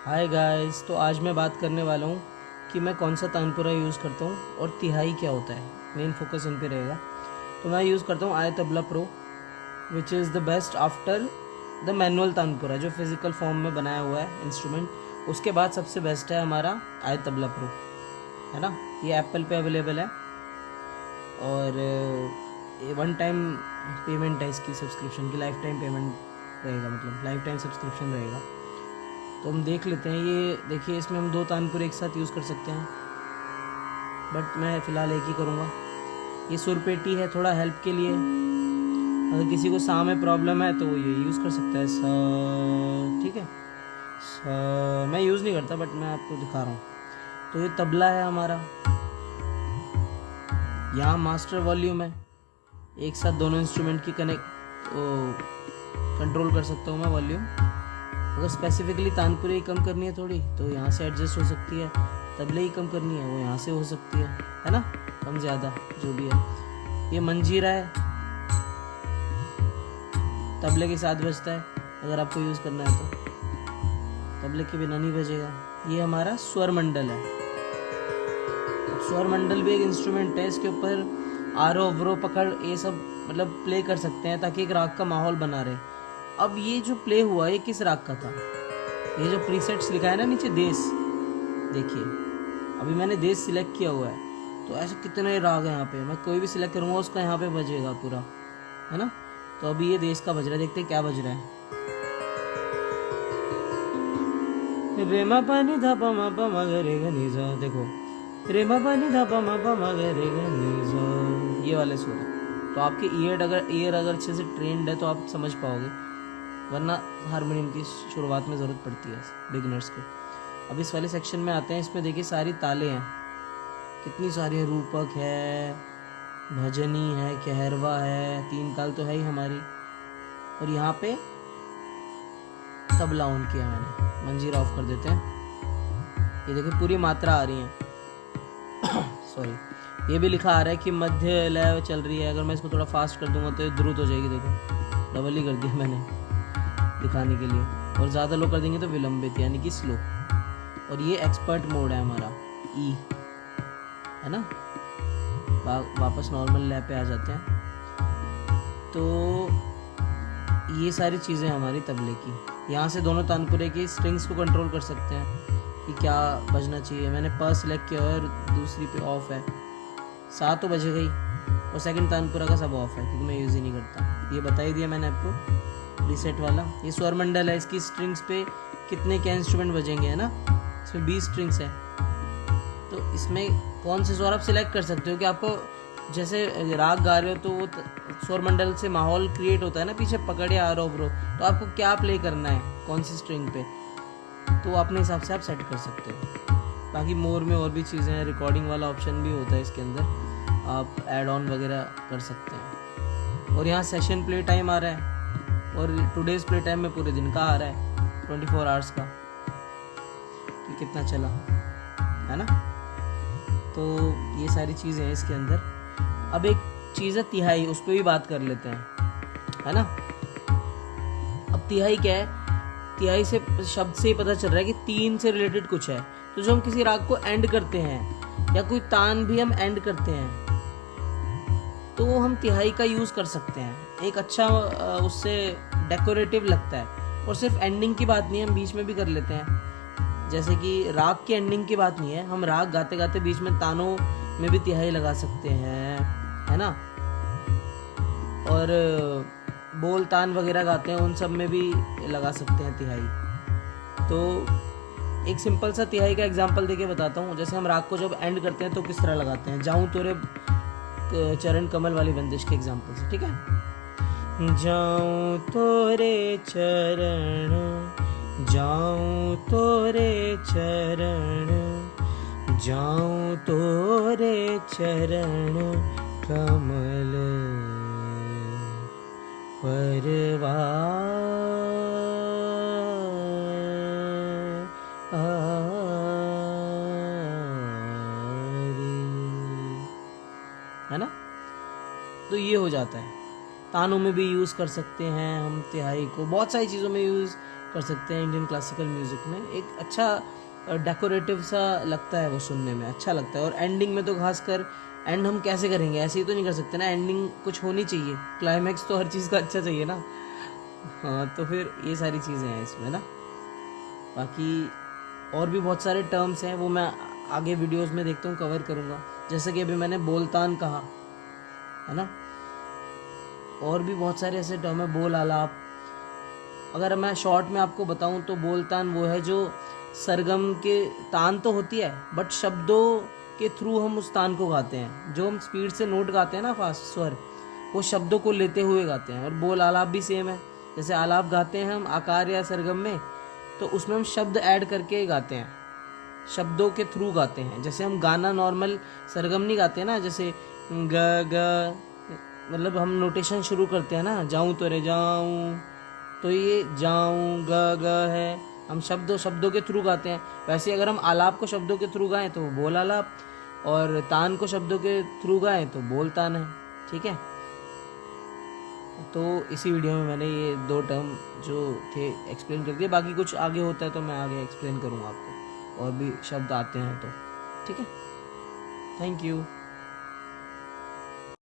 Hi guys, तो आज मैं बात करने वाला हूँ कि मैं कौन सा तानपुरा यूज़ करता हूँ और तिहाई क्या होता है। मेन फोकस इन पे रहेगा। तो मैं यूज़ करता हूँ i tabla pro, which is the best after the manual tanpura जो फिज़िकल फॉर्म में बनाया हुआ है इंस्ट्रूमेंट। उसके बाद सबसे बेस्ट है हमारा आय तबला प्रो, है ना। ये एप्पल पे अवेलेबल है और ये वन टाइम पेमेंट है इसकी, सब्सक्रिप्शन की लाइफ टाइम पेमेंट रहेगा, मतलब लाइफ टाइम सब्सक्रिप्शन रहेगा। तो हम देख लेते हैं। ये देखिए, इसमें हम 2 तानपुर एक साथ यूज़ कर सकते हैं, बट मैं फ़िलहाल एक ही करूँगा। ये सुरपेटी है थोड़ा हेल्प के लिए, अगर किसी को सा में प्रॉब्लम है तो वो ये यूज़ कर सकता है। सा, ठीक है। सा मैं यूज़ नहीं करता, बट मैं आपको दिखा रहा हूँ। तो ये तबला है हमारा, यहाँ मास्टर वॉल्यूम है। एक साथ दोनों इंस्ट्रूमेंट की कंट्रोल कर सकता हूँ मैं वॉल्यूम। अगर स्पेसिफिकली तानपुरे ही कम करनी है थोड़ी, तो यहाँ से एडजस्ट हो सकती है। तबले ही कम करनी है, वो यहाँ से हो सकती है ना, कम ज़्यादा जो भी है। ये मंजीरा है, तबले के साथ बजता है। अगर आपको यूज़ करना है तो तबले के बिना नहीं बजेगा। ये हमारा स्वर मंडल है। स्वर मंडल भी एक इंस्ट्रूमेंट है, इसके ऊपर आरो अवरो पकड़ ये सब मतलब प्ले कर सकते हैं ताकि एक राग का माहौल बना रहे। अब ये जो प्ले हुआ ये किस राग का था? ये जो प्रीसेट्स लिखा है ना नीचे, देश, देखिए अभी मैंने देश सिलेक्ट किया हुआ है। तो ऐसे कितने राग हैं यहाँ पे, मैं कोई भी सिलेक्ट करूँगा उसका यहाँ पे बजेगा पूरा, है ना। तो अभी ये देश का बज रहा है, देखते हैं क्या बज रहा है। रे मा पा नि धा पा मा ग रे ग नि जा, देखो रे मा पा नि धा पा मा ग रे ग नि जा, ये वाले सुर है। तो आपके ईयर अगर अच्छे से ट्रेंड है तो आप समझ पाओगे, वरना हारमोनियम की शुरुआत में ज़रूरत पड़ती है बिगिनर्स को। अब इस वाले सेक्शन में आते हैं। इसमें देखिए सारी ताले हैं, कितनी सारी है। रूपक है, भजनी है, कहरवा है, 3 ताल तो है ही हमारी। और यहाँ पे तबला ऑन किया मैंने, मंजीरा ऑफ कर देते हैं। ये देखिए पूरी मात्रा आ रही है सॉरी। ये भी लिखा आ रहा है कि मध्य लय चल रही है। अगर मैं इसको थोड़ा फास्ट कर दूंगा तो ये द्रुत हो जाएगी, देखो डबल ही कर दिया मैंने दिखाने के लिए। और ज़्यादा लो कर देंगे तो विलंबित यानी कि स्लो। और ये एक्सपर्ट मोड है हमारा, ई, है ना। वापस नॉर्मल लय पे आ जाते हैं। तो ये सारी चीज़ें हमारी तबले की। यहाँ से दोनों तानपुरे की स्ट्रिंग्स को कंट्रोल कर सकते हैं कि क्या बजना चाहिए। मैंने प सिलेक्ट किया है और दूसरी पे ऑफ है। सा तो बजेगा ही, और सेकंड तानपुरा का सब ऑफ है क्योंकि मैं यूज़ ही नहीं करता। ये बता ही दिया मैंने आपको, रिसेट वाला। ये स्वर मंडल है, इसकी स्ट्रिंग्स पे कितने क्या इंस्ट्रूमेंट बजेंगे, है ना। इसमें 20 स्ट्रिंग्स है। तो इसमें कौन से स्वर आप सिलेक्ट कर सकते हो कि आपको जैसे राग गा रहे हो तो वो स्वर मंडल से माहौल क्रिएट होता है ना, पीछे पकड़े आरो ब्रो, तो आपको क्या प्ले करना है कौन सी स्ट्रिंग पे, तो अपने हिसाब से आप सेट कर सकते हो। बाकी मोर में और भी चीज़ें हैं, रिकॉर्डिंग वाला ऑप्शन भी होता है इसके अंदर, आप ऐड ऑन वगैरह कर सकते हैं। और यहाँ सेशन प्ले टाइम आ रहा है, और टुडेज़ प्ले टाइम में पूरे दिन का आ रहा है, 24 आवर्स का, कि कितना चला, है ना। तो ये सारी चीज़ें हैं इसके अंदर। अब एक चीज़ है तिहाई, उस पर भी बात कर लेते हैं, है ना। अब तिहाई क्या है? तिहाई से शब्द से ही पता चल रहा है कि 3 से रिलेटेड कुछ है। तो जो हम किसी राग को एंड करते हैं या कोई तान भी हम एंड करते हैं तो हम तिहाई का यूज़ कर सकते हैं। एक अच्छा उससे डेकोरेटिव लगता है। और सिर्फ एंडिंग की बात नहीं है, हम बीच में भी कर लेते हैं। जैसे कि राग की एंडिंग की बात नहीं है, हम राग गाते गाते बीच में तानों में भी तिहाई लगा सकते हैं, है ना। और बोल तान वगैरह गाते हैं उन सब में भी लगा सकते हैं तिहाई। तो एक सिंपल सा तिहाई का एग्जांपल देके बताता हूँ। जैसे हम राग को जब एंड करते हैं तो किस तरह लगाते हैं, जाऊँ तोरे चरण कमल वाली बंदिश के एग्जांपल से, ठीक है। जाऊँ तोरे चरण, जाऊँ तोरे चरण, जाऊँ तोरे चरण कमल परवा, है ना। तो ये हो जाता है। तानों में भी यूज़ कर सकते हैं हम तिहाई को, बहुत सारी चीज़ों में यूज़ कर सकते हैं इंडियन क्लासिकल म्यूज़िक में। एक अच्छा डेकोरेटिव सा लगता है वो, सुनने में अच्छा लगता है। और एंडिंग में तो खासकर, एंड हम कैसे करेंगे, ऐसे ही तो नहीं कर सकते ना, एंडिंग कुछ होनी चाहिए, क्लाइमैक्स तो हर चीज़ का अच्छा चाहिए ना। हाँ, तो फिर ये सारी चीज़ें हैं इसमें ना। बाकी और भी बहुत सारे टर्म्स हैं, वो मैं आगे वीडियोस में देखता हूँ कवर करूँगा। जैसे कि अभी मैंने बोलतान कहा है ना, और भी बहुत सारे ऐसे टर्म है, बोल आलाप। अगर मैं शॉर्ट में आपको बताऊं तो बोलतान वो है जो सरगम के, तान तो होती है बट शब्दों के थ्रू हम उस तान को गाते हैं। जो हम स्पीड से नोट गाते हैं ना, फास्ट स्वर, वो शब्दों को लेते हुए गाते हैं। और बोल आलाप भी सेम है। जैसे आलाप गाते हैं हम आकार या सरगम में, तो उसमें हम शब्द ऐड करके गाते हैं, शब्दों के थ्रू गाते हैं। जैसे हम गाना नॉर्मल सरगम नहीं गाते ना, जैसे ग ग, मतलब हम नोटेशन शुरू करते हैं ना, जाऊं तो रे जाऊं, तो ये जाऊं ग ग है, हम शब्दों के थ्रू गाते हैं। वैसे अगर हम आलाप को शब्दों के थ्रू गाएं तो वो बोल आलाप, और तान को शब्दों के थ्रू गाएं तो बोल तान है। ठीक है, तो इसी वीडियो में मैंने ये 2 टर्म जो थे एक्सप्लेन कर दिए। बाकी कुछ आगे होता है तो मैं आगे एक्सप्लेन करूँगा आपको, और भी शब्द आते हैं तो। ठीक है, थैंक यू।